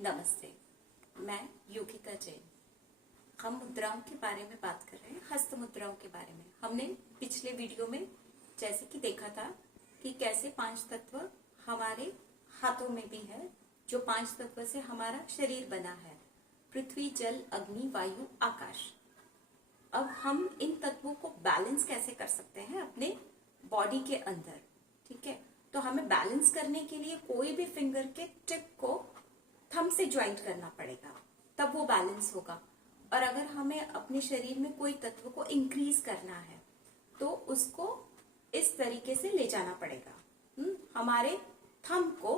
नमस्ते, मैं योगिका जैन। हम मुद्राओं के बारे में बात कर रहे हैं, हस्त मुद्राओं के बारे में। हमने पिछले वीडियो में जैसे कि देखा था कि कैसे 5 तत्व हमारे हाथों में भी है, जो 5 तत्व से हमारा शरीर बना है, पृथ्वी, जल, अग्नि, वायु, आकाश। अब हम इन तत्वों को बैलेंस कैसे कर सकते हैं अपने बॉडी के अंदर, ठीक है। तो हमें बैलेंस करने के लिए कोई भी फिंगर के टिप को थंब से ज्वाइंट करना पड़ेगा, तब वो बैलेंस होगा। और अगर हमें अपने शरीर में कोई तत्व को इंक्रीज करना है तो उसको इस तरीके से ले जाना पड़ेगा। हमारे थंब को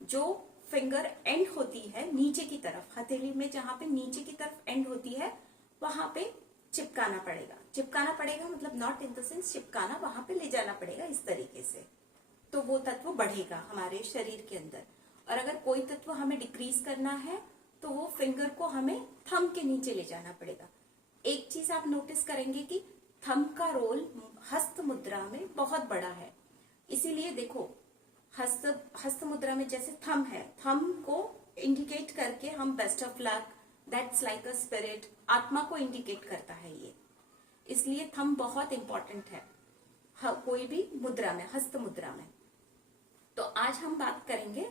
जो फिंगर एंड होती है नीचे की तरफ, हथेली में जहां पे नीचे की तरफ एंड होती है वहां पे चिपकाना पड़ेगा। चिपकाना पड़ेगा मतलब नॉट इन द सेंस चिपकाना, वहां पे ले जाना पड़ेगा इस तरीके से, तो वो तत्व बढ़ेगा हमारे शरीर के अंदर। और अगर कोई तत्व हमें डिक्रीज करना है तो वो फिंगर को हमें थंब के नीचे ले जाना पड़ेगा। एक चीज आप नोटिस करेंगे कि थंब का रोल हस्त मुद्रा में बहुत बड़ा है। इसीलिए देखो, हस्त मुद्रा में जैसे थंब है, थंब को इंडिकेट करके हम best of luck, that's like a spirit, आत्मा को इंडिकेट करता है ये। इसलिए थंब बहुत इंपॉर्टेंट है कोई भी मुद्रा में, हस्त मुद्रा में। तो आज हम बात करेंगे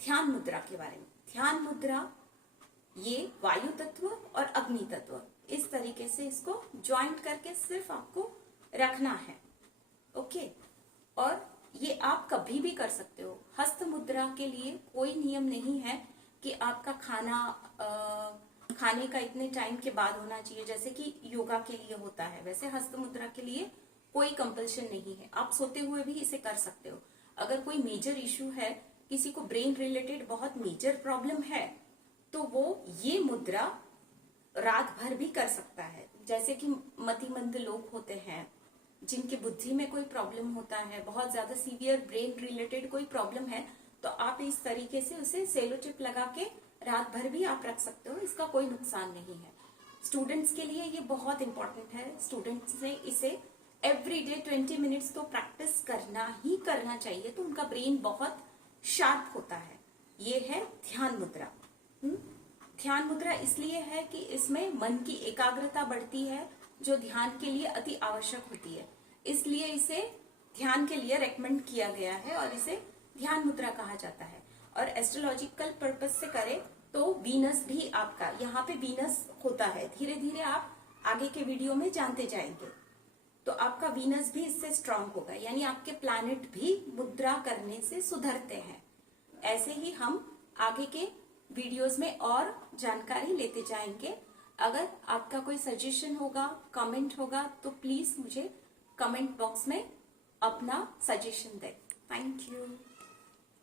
ध्यान मुद्रा के बारे में। ध्यान मुद्रा ये वायु तत्व और अग्नि तत्व, इस तरीके से इसको ज्वाइंट करके सिर्फ आपको रखना है, ओके। और ये आप कभी भी कर सकते हो। हस्त मुद्रा के लिए कोई नियम नहीं है कि आपका खाने का इतने टाइम के बाद होना चाहिए, जैसे कि योगा के लिए होता है, वैसे हस्त मुद्रा के लिए कोई कंपल्शन नहीं है। आप सोते हुए भी इसे कर सकते हो। अगर कोई मेजर इश्यू है, किसी को ब्रेन रिलेटेड बहुत मेजर प्रॉब्लम है, तो वो ये मुद्रा रात भर भी कर सकता है। जैसे कि मतिमंद लोग होते हैं, जिनकी बुद्धि में कोई प्रॉब्लम होता है, बहुत ज्यादा सीवियर ब्रेन रिलेटेड कोई प्रॉब्लम है, तो आप इस तरीके से उसे सेलो टिप लगा के रात भर भी आप रख सकते हो, इसका कोई नुकसान नहीं है। स्टूडेंट्स के लिए ये बहुत इंपॉर्टेंट है। स्टूडेंट्स ने इसे एवरी डे 20 मिनट्स तो प्रैक्टिस करना ही करना चाहिए, तो उनका ब्रेन बहुत शार्प होता है। ये है ध्यान मुद्रा। ध्यान मुद्रा इसलिए है कि इसमें मन की एकाग्रता बढ़ती है, जो ध्यान के लिए अति आवश्यक होती है। इसलिए इसे ध्यान के लिए रेकमेंड किया गया है और इसे ध्यान मुद्रा कहा जाता है। और एस्ट्रोलॉजिकल पर्पज से करें तो वीनस भी आपका, यहाँ पे वीनस होता है, धीरे धीरे आप आगे के वीडियो में जानते जाएंगे। तो आपका वीनस भी इससे स्ट्रांग होगा, यानी आपके प्लैनेट भी मुद्रा करने से सुधरते हैं। ऐसे ही हम आगे के वीडियोस में और जानकारी लेते जाएंगे। अगर आपका कोई सजेशन होगा, कमेंट होगा, तो प्लीज मुझे कमेंट बॉक्स में अपना सजेशन दें। Thank you.